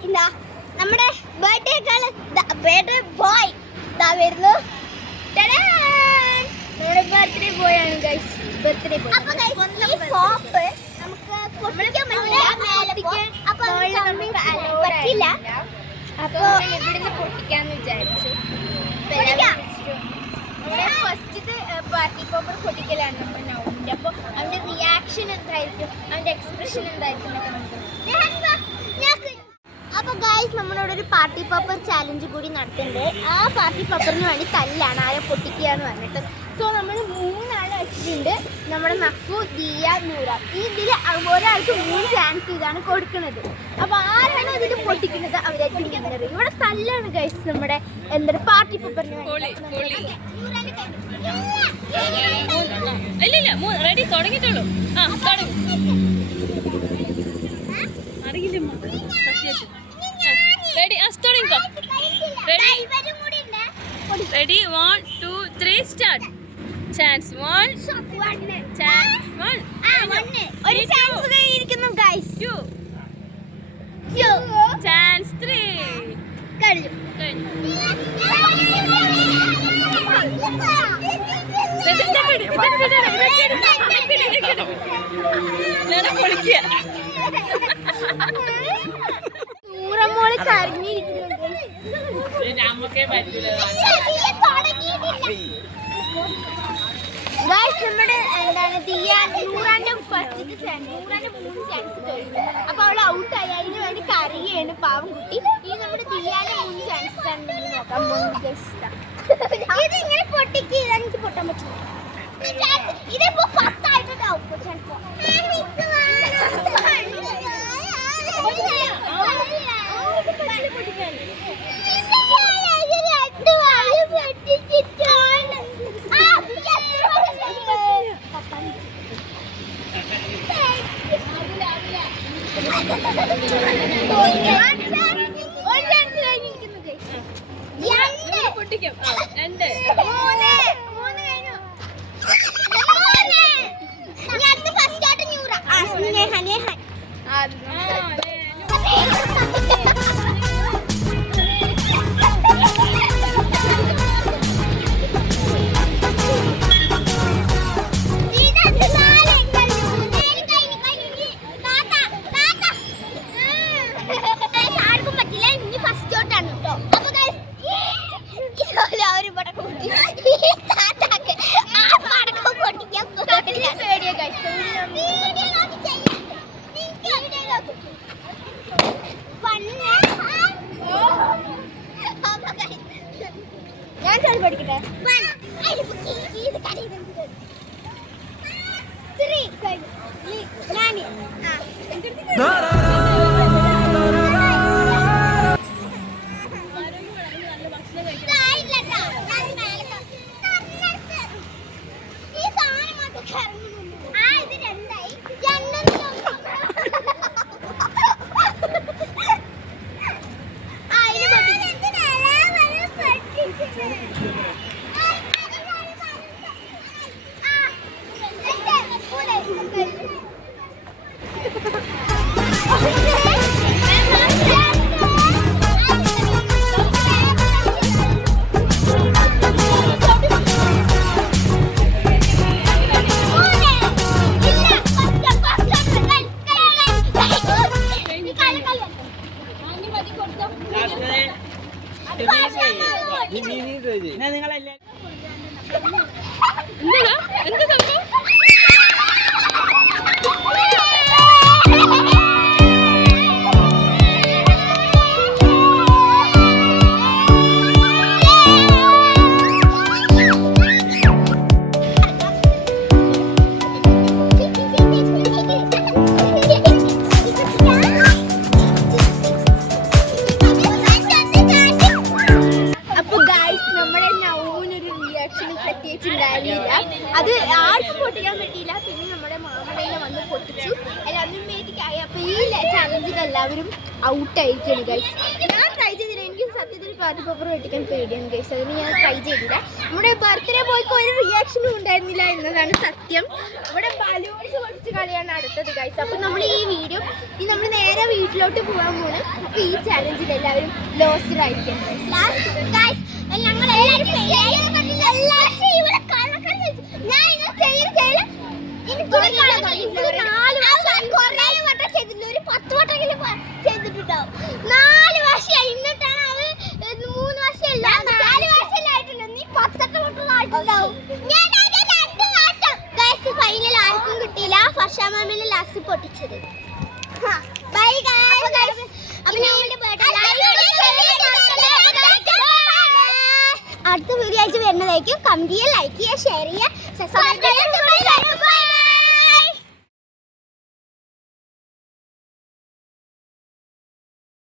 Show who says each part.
Speaker 1: ഇന്ന് നമ്മുടെ നമ്മുടെ ബർത്ത്ഡേ ബോയ് ഇതാ വരുന്നു! നമ്മുടെ ബർത്ത്ഡേ ബോയ് ആണ് ഗൈസ് ബർത്ത്ഡേ ബോയ് അപ്പോൾ ഗൈസ് ഈ പോപ്പ് നമുക്ക് പൊട്ടിക്കാൻ പറ്റില്ല. പറ്റില്ല. അപ്പൊ
Speaker 2: ഇവിടുന്ന് പൊട്ടിക്കാന്ന് വിചാരിച്ചു. ഫസ്റ്റത്തെ പാർട്ടി പോപ്പർ പൊട്ടിക്കലാണ് നമ്മുടെ നൗമിന്റെ അപ്പൊ അവന്റെ റിയാക്ഷൻ എന്തായിരിക്കും? എക്സ്പ്രഷൻ എന്തായിരിക്കും? എന്നൊക്കെ നമുക്ക്
Speaker 1: അപ്പൊ ഗായ്സ് നമ്മളോട് ഒരു പാർട്ടി പേപ്പർ ചാലഞ്ച് കൂടി നടത്തുന്നുണ്ട്. ആ പാർട്ടി പേപ്പറിന് വേണ്ടി തല്ലാണ് ആരെ പൊട്ടിക്കുക എന്ന് പറഞ്ഞിട്ട്. സോ നമ്മൾ വെച്ചിട്ടുണ്ട് നമ്മുടെ നഫു ദിയ നൂറ. ഈ ഇതിൽ ഒരാൾക്ക് മൂന്ന് ചാൻസ് ഇതാണ് കൊടുക്കുന്നത്. അപ്പൊ ആരാണ് ഇതിൽ പൊട്ടിക്കുന്നത്? അവരായിട്ട് വിന്നർ ഇവിടെ തല്ലാണ് ഗൈസ് നമ്മുടെ എന്താ പാർട്ടി പേപ്പറിന്
Speaker 3: റെഡി തുടങ്ങിയിട്ടുള്ളൂ ആ അറിയില്ല റെഡി തുടങ്ങിക്കോ? Ready one two three start chance one chance one
Speaker 1: ഒരു ചാൻസ് കഴിഞ്ഞിരിക്കുന്നു ഗൈസ്
Speaker 3: ടു ചാൻസ് ത്രീ
Speaker 1: കഴിഞ്ഞു.
Speaker 3: കഴിഞ്ഞു.
Speaker 1: കരഞ്ഞിരിക്കുന്നു
Speaker 3: നമുക്കേ പറ്റൂല
Speaker 1: ഗായ്സ് നമ്മുടെ എന്താണ് ദിയ നൂറാന്റെ ഫസ്റ്റ് നൂറാന്റെ മൂന്ന് ചാൻസ് കഴിഞ്ഞു. അപ്പൊ അവൾ ഔട്ടായി വേണ്ടി കരയാണ് പാവം കുട്ടി ഇനി നമ്മുടെ ദിയാന്റെ മൂന്ന് ചാൻസസ് ആണ് നോക്കാം. ഇത് ഇങ്ങനെ പൊട്ടിക്ക്? എനിക്ക് പൊട്ടാൻ പറ്റില്ല. ഇതിപ്പോ പത്തായിട്ടുണ്ടാവും ചിലപ്പോ ഒരു ചാൻസ് കഴിഞ്ഞിരിക്കുന്നു guys. രണ്ട്
Speaker 3: പൊട്ടിക്കും രണ്ട്.
Speaker 1: ഞാൻ ചെറു പഠിക്കട്ടെ? ഭക്ഷണം കരയുന്നത്
Speaker 3: എന്താ എന്താ സംഭവം?
Speaker 1: അത് ആർക്കും പൊട്ടിക്കാൻ പറ്റിയില്ല. പിന്നെ നമ്മുടെ മാമനെ വന്ന് പൊട്ടിച്ചു. എല്ലാവരും മേത്തിക്കായി അപ്പൊ ഈ ചാലഞ്ചിൽ എല്ലാവരും ഔട്ടായിരിക്കും ഗൈസ് ഞാൻ ട്രൈ ചെയ്തില്ല.
Speaker 2: എനിക്ക് സത്യത്തിൽ പാർട്ടി പേപ്പർ പൊട്ടിക്കാൻ പേടിയാണ് ഗൈസ് അതിന് ഞാൻ ട്രൈ ചെയ്തില്ല. നമ്മുടെ ബർത്ത്ഡേ ബോയ്ക്ക് ഒരു റിയാക്ഷനും ഉണ്ടായിരുന്നില്ല എന്നതാണ് സത്യം. ഇവിടെ ബലൂൺസ് പൊട്ടിച്ച് കളിയാണ് അടുത്തത് ഗൈസ് അപ്പോൾ നമ്മൾ ഈ വീഡിയോ ഈ നമ്മൾ നേരെ വീട്ടിലോട്ട് പോകാൻ പോണ്. അപ്പോൾ ഈ ചാലഞ്ചിൽ എല്ലാവരും ലോസ്റ്റഡ് ഗൈസ്
Speaker 1: ഞങ്ങൾ ഞാൻ ബൈ അടുത്ത വീഡിയോ ആയിട്ട് വരുന്നതായിരിക്കും. കമന്റ് ചെയ്യുക ലൈക്ക് ചെയ്യുക ഷെയർ ചെയ്യുക. സബ്സ്ക്രൈബ് ചെയ്യുക.